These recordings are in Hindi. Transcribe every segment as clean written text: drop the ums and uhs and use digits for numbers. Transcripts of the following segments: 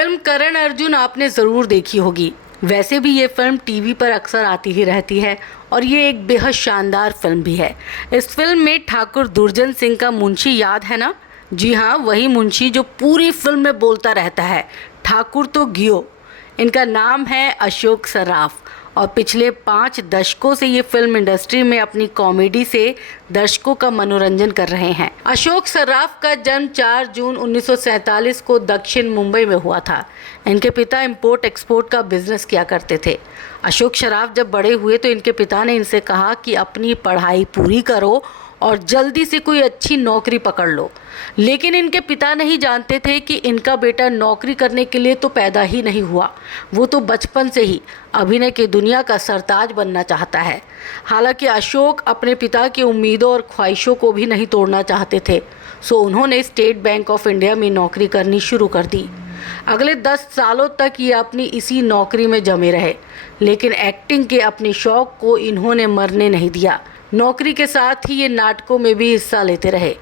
फिल्म करण अर्जुन आपने ज़रूर देखी होगी। वैसे भी ये फिल्म टीवी पर अक्सर आती ही रहती है और ये एक बेहद शानदार फिल्म भी है। इस फिल्म में ठाकुर दुर्जन सिंह का मुंशी याद है ना? जी हाँ, वही मुंशी जो पूरी फिल्म में बोलता रहता है, ठाकुर तो गियो। इनका नाम है अशोक सराफ और पिछले 5 दशकों से ये फिल्म इंडस्ट्री में अपनी कॉमेडी से दर्शकों का मनोरंजन कर रहे हैं। अशोक सराफ का जन्म 4 जून 1947 को दक्षिण मुंबई में हुआ था। इनके पिता इंपोर्ट एक्सपोर्ट का बिजनेस किया करते थे। अशोक सराफ जब बड़े हुए तो इनके पिता ने इनसे कहा कि अपनी पढ़ाई पूरी करो और जल्दी से कोई अच्छी नौकरी पकड़ लो। लेकिन इनके पिता नहीं जानते थे कि इनका बेटा नौकरी करने के लिए तो पैदा ही नहीं हुआ, वो तो बचपन से ही अभिनय की दुनिया का सरताज बनना चाहता है। हालांकि अशोक अपने पिता की उम्मीदों और ख्वाहिशों को भी नहीं तोड़ना चाहते थे, सो उन्होंने स्टेट बैंक ऑफ इंडिया में नौकरी करनी शुरू कर दी। अगले 10 सालों तक ये अपनी इसी नौकरी में जमे रहे, लेकिन एक्टिंग के अपने शौक को इन्होंने मरने नहीं दिया। नौकरी के साथ ही ये नाटकों में भी हिस्सा लेते रहे।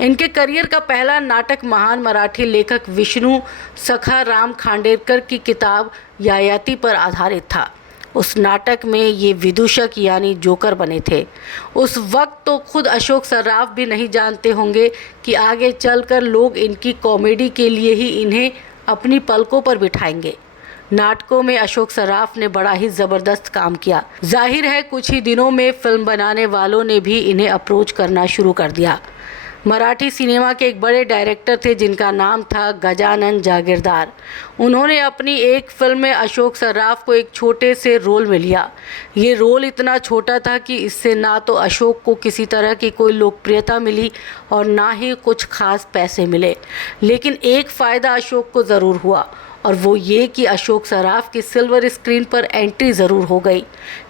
इनके करियर का पहला नाटक महान मराठी लेखक विष्णु सखाराम खांडेकर की किताब ययाति पर आधारित था। उस नाटक में ये विदूषक यानी जोकर बने थे। उस वक्त तो खुद अशोक सराफ भी नहीं जानते होंगे कि आगे चलकर लोग इनकी कॉमेडी के लिए ही इन्हें अपनी पलकों पर बिठाएंगे। नाटकों में अशोक सराफ ने बड़ा ही ज़बरदस्त काम किया। जाहिर है कुछ ही दिनों में फिल्म बनाने वालों ने भी इन्हें अप्रोच करना शुरू कर दिया। मराठी सिनेमा के एक बड़े डायरेक्टर थे जिनका नाम था गजानन जागीरदार। उन्होंने अपनी एक फिल्म में अशोक सराफ को एक छोटे से रोल में लिया। ये रोल इतना छोटा था कि इससे ना तो अशोक को किसी तरह की कोई लोकप्रियता मिली और ना ही कुछ खास पैसे मिले। लेकिन एक फ़ायदा अशोक को ज़रूर हुआ और वो ये कि अशोक सराफ की सिल्वर स्क्रीन पर एंट्री ज़रूर हो गई।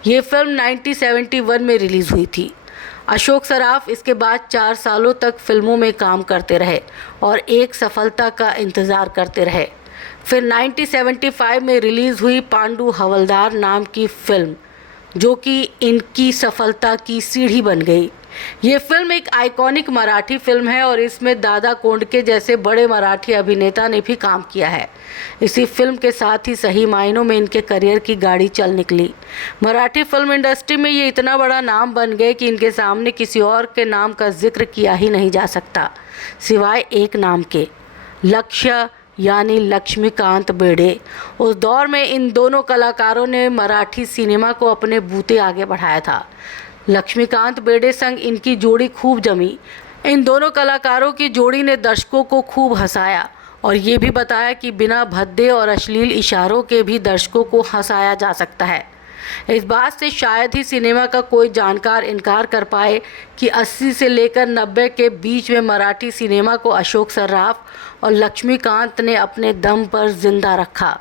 ये फिल्म 1971 में रिलीज़ हुई थी। अशोक सराफ इसके बाद 4 सालों तक फिल्मों में काम करते रहे और एक सफलता का इंतज़ार करते रहे। फिर 1975 में रिलीज़ हुई पांडु हवलदार नाम की फिल्म, जो कि इनकी सफलता की सीढ़ी बन गई। ये फिल्म एक आइकॉनिक मराठी फिल्म है और इसमें दादा कोंडके जैसे बड़े मराठी अभिनेता ने भी काम किया है। इसी फिल्म के साथ ही सही मायनों में इनके करियर की गाड़ी चल निकली। मराठी फिल्म इंडस्ट्री में ये इतना बड़ा नाम बन गए कि इनके सामने किसी और के नाम का जिक्र किया ही नहीं जा सकता सिवाय एक नाम के, लक्ष्य यानी लक्ष्मीकांत बेर्डे। उस दौर में इन दोनों कलाकारों ने मराठी सिनेमा को अपने बूते आगे बढ़ाया था। लक्ष्मीकांत बेर्डे संग इनकी जोड़ी खूब जमी। इन दोनों कलाकारों की जोड़ी ने दर्शकों को खूब हंसाया और ये भी बताया कि बिना भद्दे और अश्लील इशारों के भी दर्शकों को हंसाया जा सकता है। इस बात से शायद ही सिनेमा का कोई जानकार इनकार कर पाए कि 80 से लेकर 90 के बीच में मराठी सिनेमा को अशोक सराफ और लक्ष्मीकांत ने अपने दम पर जिंदा रखा।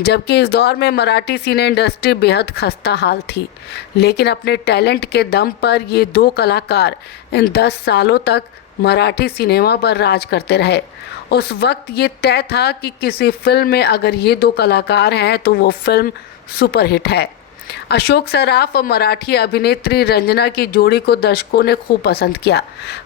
जबकि इस दौर में मराठी सिने इंडस्ट्री बेहद खस्ता हाल थी, लेकिन अपने टैलेंट के दम पर ये 2 कलाकार इन 10 सालों तक मराठी सिनेमा पर राज करते रहे। उस वक्त ये तय था कि किसी फिल्म में अगर ये 2 कलाकार हैं तो वो फिल्म सुपरहिट है। अशोक सराफ और मराठी अभिनेत्री रंजना की जोड़ी को दर्शकों ने खूब पसंद किया।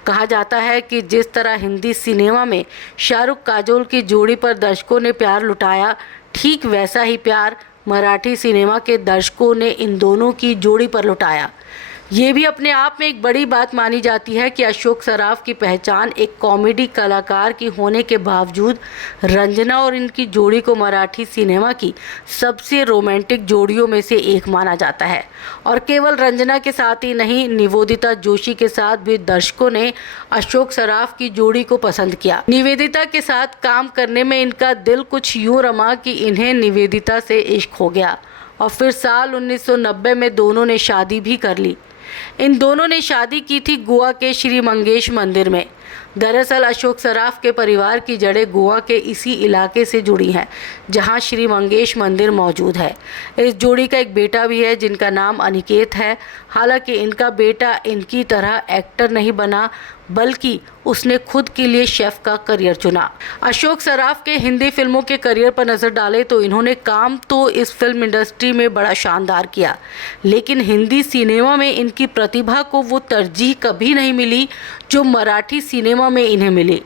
कहा जाता है कि जिस तरह हिंदी सिनेमा में शाहरुख काजोल की जोड़ी पर दर्शकों ने प्यार लुटाया, ठीक वैसा ही प्यार मराठी सिनेमा के दर्शकों ने इन दोनों की जोड़ी पर लुटाया। ये भी अपने आप में एक बड़ी बात मानी जाती है कि अशोक सराफ की पहचान एक कॉमेडी कलाकार की होने के बावजूद रंजना और इनकी जोड़ी को मराठी सिनेमा की सबसे रोमांटिक जोड़ियों में से एक माना जाता है। और केवल रंजना के साथ ही नहीं, निवेदिता जोशी के साथ भी दर्शकों ने अशोक सराफ की जोड़ी को पसंद किया। निवेदिता के साथ काम करने में इनका दिल कुछ यूँ रमा कि इन्हें निवेदिता से इश्क हो गया और फिर साल 1990 में दोनों ने शादी भी कर ली। इन दोनों ने शादी की थी गोवा के श्री मंगेश मंदिर में। दरअसल अशोक सराफ के परिवार की जड़ें गोवा के इसी इलाके से जुड़ी हैं जहां श्री मंगेश मंदिर मौजूद है। इस जोड़ी का एक बेटा भी है जिनका नाम अनिकेत है। हालांकि इनका बेटा इनकी तरह एक्टर नहीं बना, बल्कि उसने खुद के लिए शेफ का करियर चुना। अशोक सराफ के हिंदी फिल्मों के करियर पर नज़र डालें तो इन्होंने काम तो इस फिल्म इंडस्ट्री में बड़ा शानदार किया, लेकिन हिंदी सिनेमा में इनकी प्रतिभा को वो तरजीह कभी नहीं मिली जो मराठी सिनेमा में इन्हें मिली।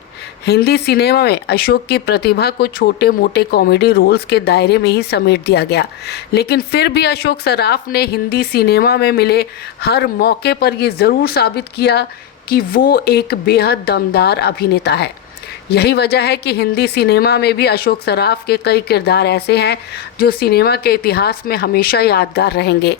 हिंदी सिनेमा में अशोक की प्रतिभा को छोटे मोटे कॉमेडी रोल्स के दायरे में ही समेट दिया गया, लेकिन फिर भी अशोक सराफ ने हिंदी सिनेमा में मिले हर मौके पर ये ज़रूर साबित किया कि वो एक बेहद दमदार अभिनेता है। यही वजह है कि हिंदी सिनेमा में भी अशोक सराफ के कई किरदार ऐसे हैं जो सिनेमा के इतिहास में हमेशा यादगार रहेंगे।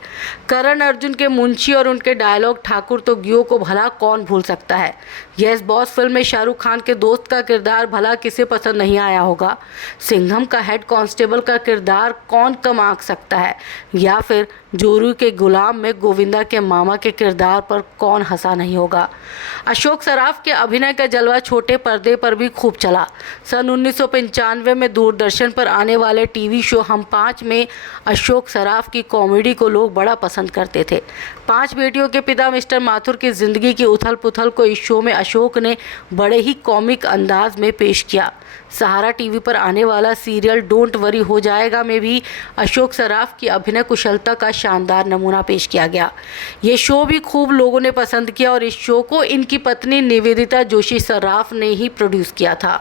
करण अर्जुन के मुंशी और उनके डायलॉग ठाकुर तो गियो को भला कौन भूल सकता है। यस बॉस फिल्म में शाहरुख खान के दोस्त का किरदार भला किसे पसंद नहीं आया होगा। सिंघम का हेड कांस्टेबल का किरदार कौन कम आंक सकता है, या फिर जोरू के गुलाम में गोविंदा के मामा के किरदार पर कौन हंसा नहीं होगा। अशोक सराफ के अभिनय का जलवा छोटे पर्दे पर भी खूब चला। सन 1995 में दूरदर्शन पर आने वाले टीवी शो हम 5 में अशोक सराफ की कॉमेडी को लोग बड़ा पसंद करते थे। 5 बेटियों के पिता मिस्टर माथुर की जिंदगी की उथल पुथल को इस शो में अशोक ने बड़े ही कॉमिक अंदाज में पेश किया। सहारा टीवी पर आने वाला सीरियल डोंट वरी हो जाएगा में भी अशोक सराफ की अभिनय कुशलता का शानदार नमूना पेश किया गया। ये शो भी खूब लोगों ने पसंद किया और इस शो को इनकी पत्नी निवेदिता जोशी सराफ ने ही प्रोड्यूस किया था।